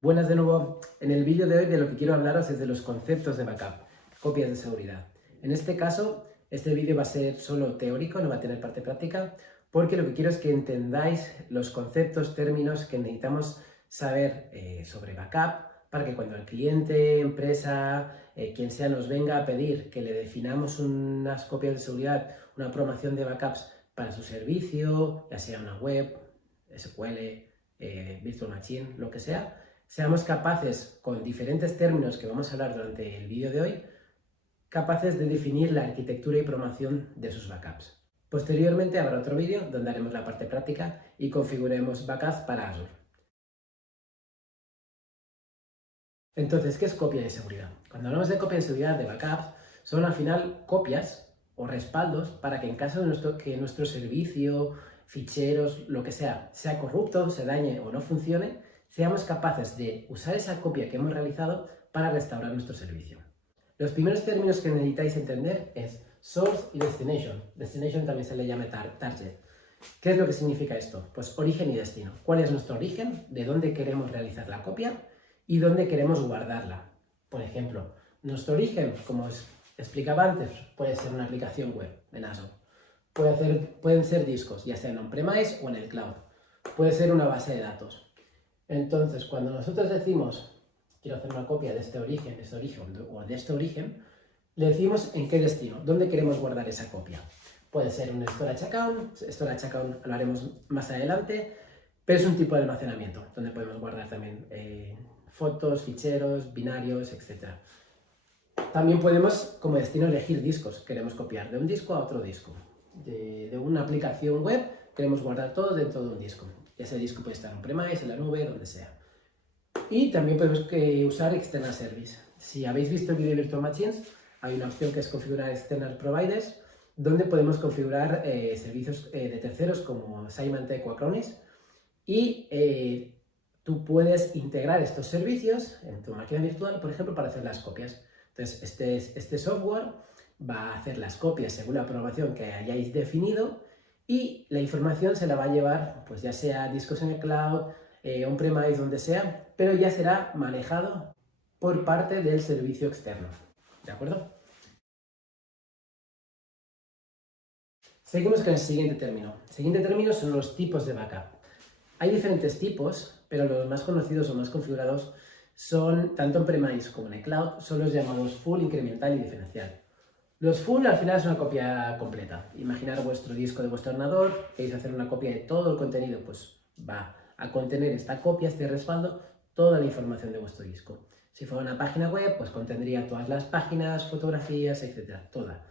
Buenas de nuevo. En el vídeo de hoy de lo que quiero hablaros es de los conceptos de backup, copias de seguridad. En este caso, este vídeo va a ser solo teórico, no va a tener parte práctica, porque lo que quiero es que entendáis los conceptos, términos que necesitamos saber sobre backup para que cuando el cliente, empresa, quien sea nos venga a pedir que le definamos unas copias de seguridad, una programación de backups para su servicio, ya sea una web, SQL, Virtual Machine, lo que sea, seamos capaces, con diferentes términos que vamos a hablar durante el vídeo de hoy, capaces de definir la arquitectura y programación de sus backups. Posteriormente habrá otro vídeo donde haremos la parte práctica y configuremos backups para Azure. Entonces, ¿qué es copia de seguridad? Cuando hablamos de copia de seguridad de backups, son al final copias o respaldos para que en caso de que nuestro servicio, ficheros, lo que sea corrupto, se dañe o no funcione, seamos capaces de usar esa copia que hemos realizado para restaurar nuestro servicio. Los primeros términos que necesitáis entender es source y destination. Destination también se le llama target. ¿Qué es lo que significa esto? Pues origen y destino. ¿Cuál es nuestro origen? ¿De dónde queremos realizar la copia? ¿Y dónde queremos guardarla? Por ejemplo, nuestro origen, como os explicaba antes, puede ser una aplicación web en Azure. Pueden ser discos, ya sea en on-premise o en el cloud. Puede ser una base de datos. Entonces, cuando nosotros decimos quiero hacer una copia de este origen o de este origen, le decimos en qué destino, dónde queremos guardar esa copia. Puede ser un storage account lo haremos más adelante, pero es un tipo de almacenamiento donde podemos guardar también fotos, ficheros, binarios, etc. También podemos como destino elegir discos, queremos copiar de un disco a otro disco. De una aplicación web queremos guardar todo dentro de un disco. Ese disco puede estar en on-premise, en la nube, donde sea. Y también podemos usar External Service. Si habéis visto el vídeo de Virtual Machines, hay una opción que es configurar External Providers, donde podemos configurar servicios de terceros como Symantec o Acronis, y tú puedes integrar estos servicios en tu máquina virtual, por ejemplo, para hacer las copias. Entonces, este software va a hacer las copias según la programación que hayáis definido y la información se la va a llevar, pues ya sea discos en el cloud, on-premise, donde sea, pero ya será manejado por parte del servicio externo. ¿De acuerdo? Seguimos con el siguiente término. El siguiente término son los tipos de backup. Hay diferentes tipos, pero los más conocidos o más configurados son, tanto on-premise como en el cloud, son los llamados full, incremental y diferencial. Los full al final es una copia completa. Imaginar vuestro disco de vuestro ordenador, queréis hacer una copia de todo el contenido, pues va a contener esta copia, este respaldo, toda la información de vuestro disco. Si fuera una página web, pues contendría todas las páginas, fotografías, etcétera, toda.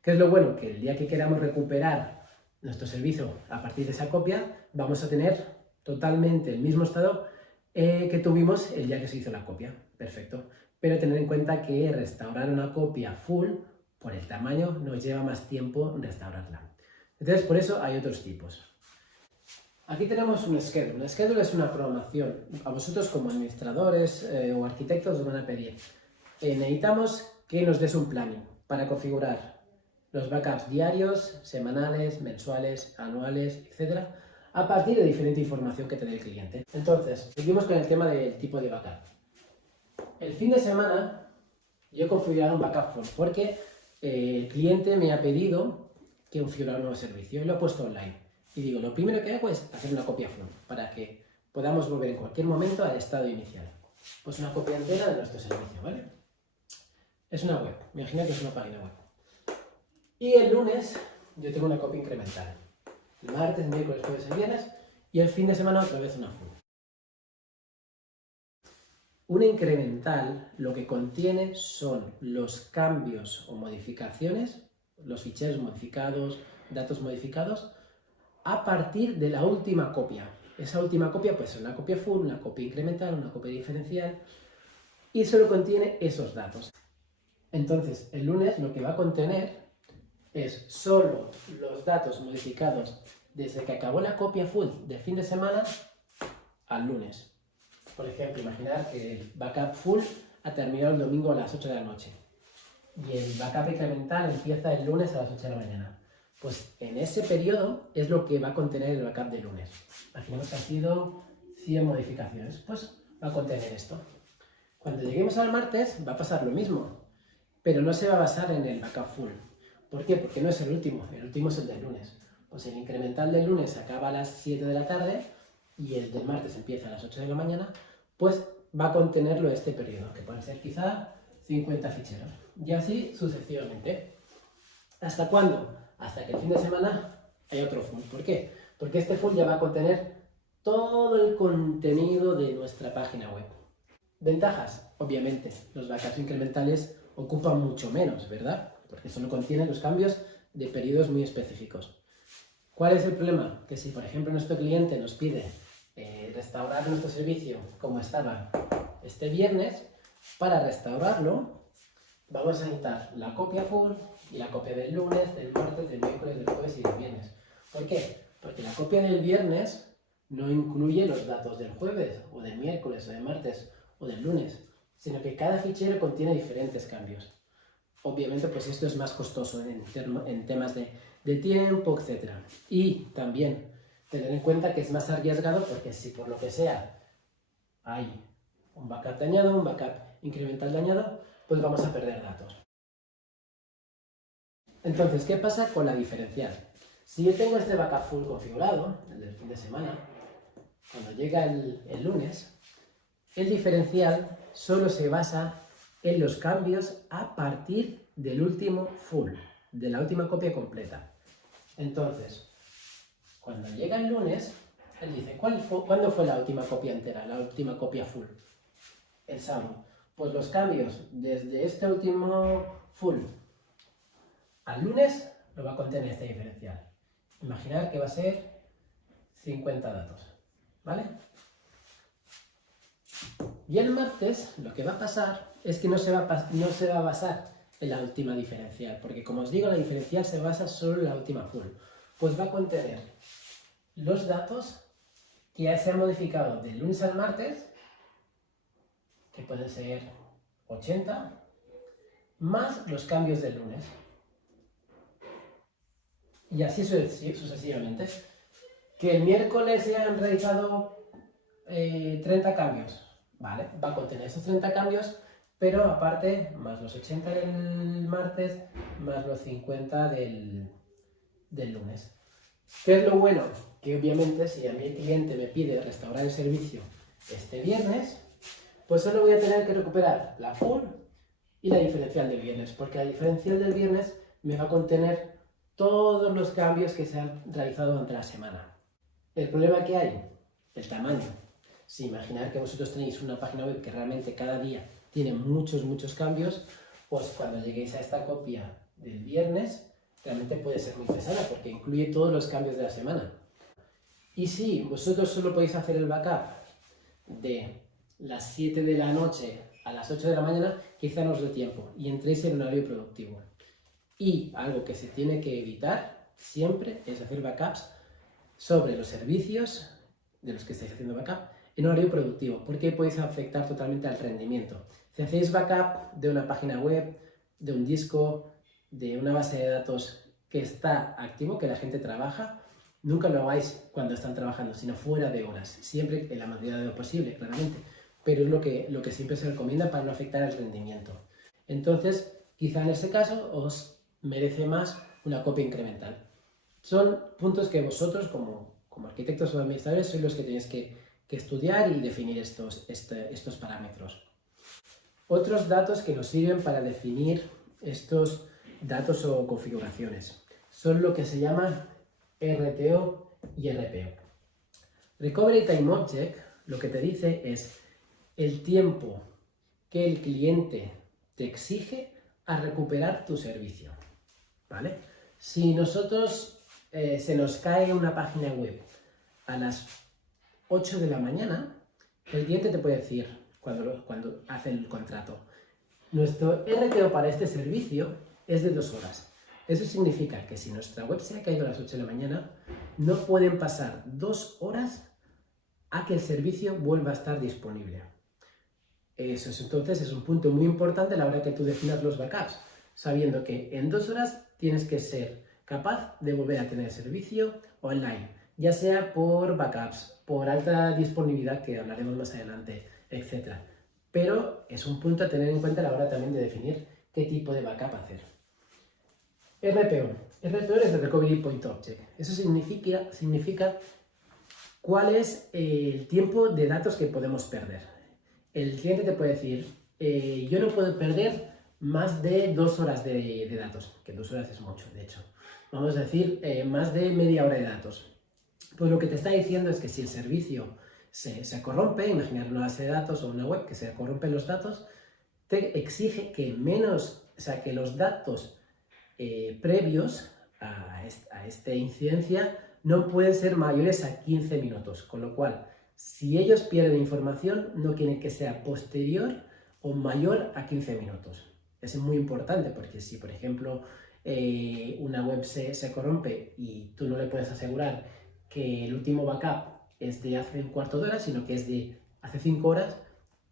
¿Qué es lo bueno? Que el día que queramos recuperar nuestro servicio a partir de esa copia, vamos a tener totalmente el mismo estado que tuvimos el día que se hizo la copia. Perfecto. Pero tened en cuenta que restaurar una copia full, por el tamaño, nos lleva más tiempo restaurarla. Entonces, por eso hay otros tipos. Aquí tenemos un schedule. Un schedule es una programación. A vosotros como administradores o arquitectos os van a pedir. Necesitamos que nos des un planning para configurar los backups diarios, semanales, mensuales, anuales, etc., a partir de diferente información que te dé el cliente. Entonces, seguimos con el tema del tipo de backup. El fin de semana yo he configurado un backup full porque el cliente me ha pedido que configurara un nuevo servicio y lo he puesto online. Y digo, lo primero que hago es hacer una copia full para que podamos volver en cualquier momento al estado inicial. Pues una copia entera de nuestro servicio, ¿vale? Es una web, imagina que es una página web. Y el lunes yo tengo una copia incremental. El martes, miércoles, jueves y viernes. Y el fin de semana otra vez una full. Una incremental lo que contiene son los cambios o modificaciones, los ficheros modificados, datos modificados, a partir de la última copia. Esa última copia puede ser una copia full, una copia incremental, una copia diferencial, y solo contiene esos datos. Entonces, el lunes lo que va a contener es solo los datos modificados desde que acabó la copia full del fin de semana al lunes. Por ejemplo, imaginar que el backup full ha terminado el domingo a las 8 de la noche y el backup incremental empieza el lunes a las 8 de la mañana. Pues en ese periodo es lo que va a contener el backup de lunes. Imaginemos que han sido 100 modificaciones. Pues va a contener esto. Cuando lleguemos al martes va a pasar lo mismo, pero no se va a basar en el backup full. ¿Por qué? Porque no es el último es el del lunes. Pues el incremental del lunes acaba a las 7 de la tarde y el del martes empieza a las 8 de la mañana, pues va a contenerlo este periodo, que pueden ser quizá 50 ficheros. Y así sucesivamente. ¿Hasta cuándo? Hasta que el fin de semana hay otro full. ¿Por qué? Porque este full ya va a contener todo el contenido de nuestra página web. Ventajas, obviamente, los backups incrementales ocupan mucho menos, ¿verdad? Porque solo contienen los cambios de periodos muy específicos. ¿Cuál es el problema? Que si, por ejemplo, nuestro cliente nos pide restaurar nuestro servicio como estaba este viernes, para restaurarlo vamos a necesitar la copia full y la copia del lunes, del martes, del miércoles, del jueves y del viernes. ¿Por qué? Porque la copia del viernes no incluye los datos del jueves, o del miércoles, o del martes, o del lunes, sino que cada fichero contiene diferentes cambios. Obviamente, pues esto es más costoso en temas de tiempo, etc. Y también tener en cuenta que es más arriesgado porque si por lo que sea hay un backup dañado, un backup incremental dañado, pues vamos a perder datos. Entonces, ¿qué pasa con la diferencial? Si yo tengo este backup full configurado, el del fin de semana, cuando llega el lunes, el diferencial solo se basa en los cambios a partir del último full, de la última copia completa. Entonces, cuando llega el lunes, él dice, ¿cuándo fue la última copia entera, la última copia full? El sábado. Pues los cambios desde este último full al lunes lo va a contener este diferencial. Imaginar que va a ser 50 datos, ¿vale? Y el martes lo que va a pasar es que no se va a basar en la última diferencial, porque como os digo, la diferencial se basa solo en la última full. Pues va a contener los datos que ya se han modificado del lunes al martes, que pueden ser 80, más los cambios del lunes. Y así sucesivamente. Que el miércoles se han realizado 30 cambios. Vale, va a contener esos 30 cambios, pero aparte, más los 80 del martes, más los 50 del lunes. ¿Qué es lo bueno? Que obviamente si a mí el cliente me pide restaurar el servicio este viernes, pues solo voy a tener que recuperar la full y la diferencial del viernes, porque la diferencial del viernes me va a contener todos los cambios que se han realizado durante la semana. El problema que hay, el tamaño. Si imaginar que vosotros tenéis una página web que realmente cada día tiene muchos cambios, pues cuando lleguéis a esta copia del viernes, realmente puede ser muy pesada porque incluye todos los cambios de la semana. Y si vosotros solo podéis hacer el backup de las 7 de la noche a las 8 de la mañana, quizá no os dé tiempo y entréis en un horario productivo. Y algo que se tiene que evitar siempre es hacer backups sobre los servicios de los que estáis haciendo backup en horario productivo, porque podéis afectar totalmente al rendimiento. Si hacéis backup de una página web, de un disco, de una base de datos que está activo, que la gente trabaja, nunca lo hagáis cuando están trabajando, sino fuera de horas, siempre en la medida de lo posible, claramente, pero es lo que siempre se recomienda para no afectar el rendimiento. Entonces, quizá en ese caso os merece más una copia incremental. Son puntos que vosotros, como arquitectos o administradores, sois los que tenéis que estudiar y definir estos parámetros. Otros datos que nos sirven para definir estos datos o configuraciones son lo que se llama RTO y RPO. Recovery Time Object lo que te dice es el tiempo que el cliente te exige a recuperar tu servicio, ¿vale? Si nosotros se nos cae una página web a las 8 de la mañana, el cliente te puede decir, cuando hace el contrato, nuestro RTO para este servicio es de 2 horas. Eso significa que si nuestra web se ha caído a las 8 de la mañana, no pueden pasar 2 horas a que el servicio vuelva a estar disponible. Entonces es un punto muy importante a la hora que tú definas los backups, sabiendo que en 2 horas tienes que ser capaz de volver a tener servicio online, ya sea por backups, por alta disponibilidad, que hablaremos más adelante, etc. Pero es un punto a tener en cuenta a la hora también de definir qué tipo de backup hacer. RPO. RPO es el Recovery Point Object. Eso significa cuál es el tiempo de datos que podemos perder. El cliente te puede decir, yo no puedo perder más de 2 horas de datos, que 2 horas es mucho, de hecho. Vamos a decir, más de media hora de datos. Pues lo que te está diciendo es que si el servicio se corrompe, imaginar una base de datos o una web que se corrompen los datos, te exige que que los datos previos a esta incidencia no pueden ser mayores a 15 minutos, con lo cual, si ellos pierden información, no quieren que sea posterior o mayor a 15 minutos. Es muy importante porque si, por ejemplo, una web se corrompe y tú no le puedes asegurar que el último backup es de hace un cuarto de hora, sino que es de hace 5 horas,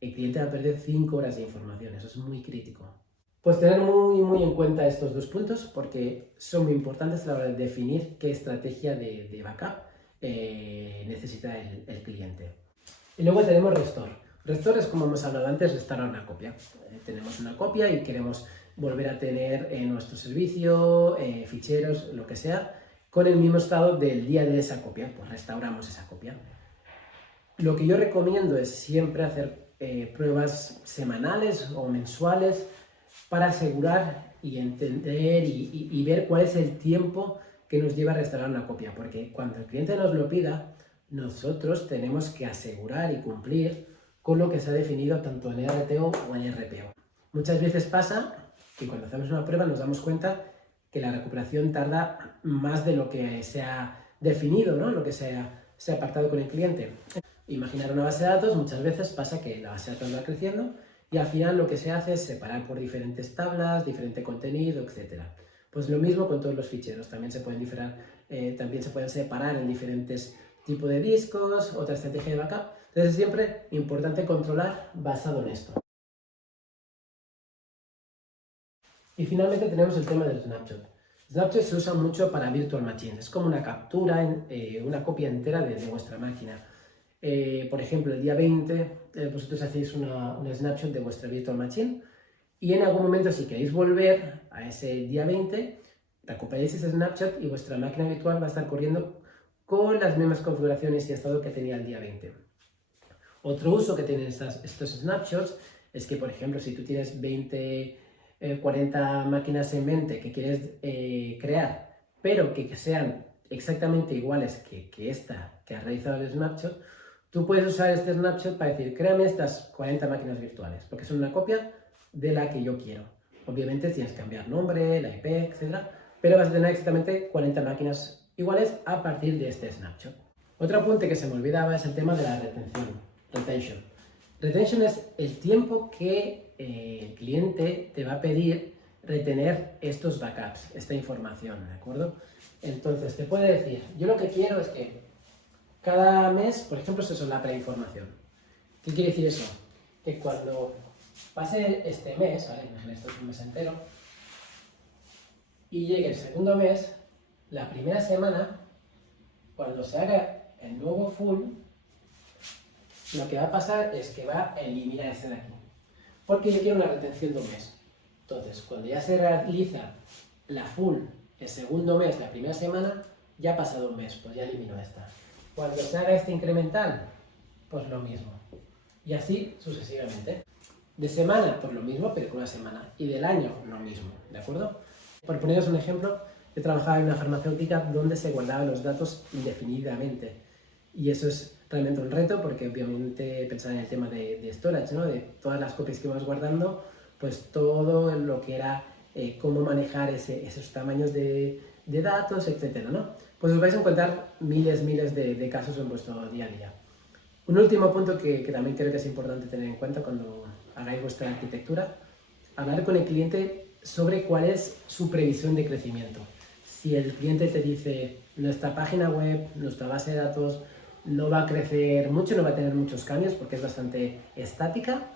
el cliente va a perder 5 horas de información. Eso es muy crítico. Pues tener muy en cuenta estos dos puntos porque son muy importantes a la hora de definir qué estrategia de backup necesita el cliente. Y luego tenemos Restore. Restore es, como hemos hablado antes, restaurar una copia. Tenemos una copia y queremos volver a tener nuestro servicio, ficheros, lo que sea, con el mismo estado del día de esa copia. Pues restauramos esa copia. Lo que yo recomiendo es siempre hacer pruebas semanales o mensuales para asegurar y entender y ver cuál es el tiempo que nos lleva a restaurar una copia, porque cuando el cliente nos lo pida, nosotros tenemos que asegurar y cumplir con lo que se ha definido tanto en RTO o en RPO. Muchas veces pasa que cuando hacemos una prueba nos damos cuenta que la recuperación tarda más de lo que se ha definido, ¿no? Lo que se ha pactado con el cliente. Imaginar una base de datos, muchas veces pasa que la base de datos va creciendo y al final lo que se hace es separar por diferentes tablas, diferente contenido, etc. Pues lo mismo con todos los ficheros, también se pueden separar en diferentes tipos de discos, otra estrategia de backup. Entonces es siempre importante controlar basado en esto. Y finalmente tenemos el tema del snapshot. Snapshot se usa mucho para virtual machines, es como una captura, una copia entera de vuestra máquina. Por ejemplo, el día 20 vosotros hacéis un snapshot de vuestra virtual machine y en algún momento, si queréis volver a ese día 20, recuperáis ese snapshot y vuestra máquina virtual va a estar corriendo con las mismas configuraciones y estado que tenía el día 20. Otro uso que tienen estos snapshots es que, por ejemplo, si tú tienes 40 máquinas en mente que quieres crear, pero que sean exactamente iguales que esta que has realizado el snapshot, tú puedes usar este snapshot para decir, créame estas 40 máquinas virtuales, porque son una copia de la que yo quiero. Obviamente tienes que cambiar nombre, la IP, etc. Pero vas a tener exactamente 40 máquinas iguales a partir de este snapshot. Otro apunte que se me olvidaba es el tema de la retention. Retention es el tiempo que el cliente te va a pedir retener estos backups, esta información, ¿de acuerdo? Entonces te puede decir, yo lo que quiero es que cada mes, por ejemplo, se solapa la información. ¿Qué quiere decir eso? Que cuando pase este mes, ¿vale? Imagina, esto es un mes entero, y llegue el segundo mes, la primera semana, cuando se haga el nuevo full, lo que va a pasar es que va a eliminar este de aquí. Porque yo quiero una retención de un mes. Entonces, cuando ya se realiza la full el segundo mes, la primera semana, ya ha pasado un mes, pues ya elimino esta. Cuando se haga este incremental, pues lo mismo. Y así sucesivamente. De semana, pues lo mismo, pero con una semana. Y del año, lo mismo, ¿de acuerdo? Por poneros un ejemplo, yo trabajaba en una farmacéutica donde se guardaban los datos indefinidamente. Y eso es realmente un reto porque obviamente pensar en el tema de storage, ¿no? De todas las copias que vamos guardando, pues todo lo que era cómo manejar esos tamaños de datos, etcétera, ¿no? Pues os vais a encontrar miles de casos en vuestro día a día. Un último punto que también creo que es importante tener en cuenta cuando hagáis vuestra arquitectura, hablar con el cliente sobre cuál es su previsión de crecimiento. Si el cliente te dice, nuestra página web, nuestra base de datos no va a crecer mucho, no va a tener muchos cambios porque es bastante estática,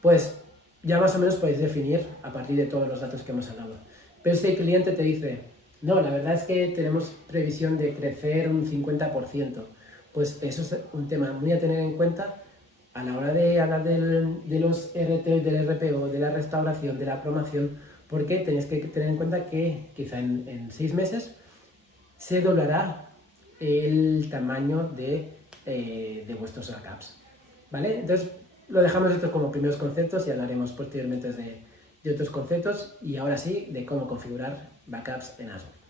pues ya más o menos podéis definir a partir de todos los datos que hemos hablado. Pero si el cliente te dice, no, la verdad es que tenemos previsión de crecer un 50%, pues eso es un tema muy a tener en cuenta a la hora de hablar de los RT, del RPO, de la restauración, de la promoción, porque tenéis que tener en cuenta que quizá en 6 meses se doblará el tamaño de vuestros backups, ¿vale? Entonces lo dejamos esto como primeros conceptos y hablaremos posteriormente de otros conceptos y ahora sí de cómo configurar backups en Azure.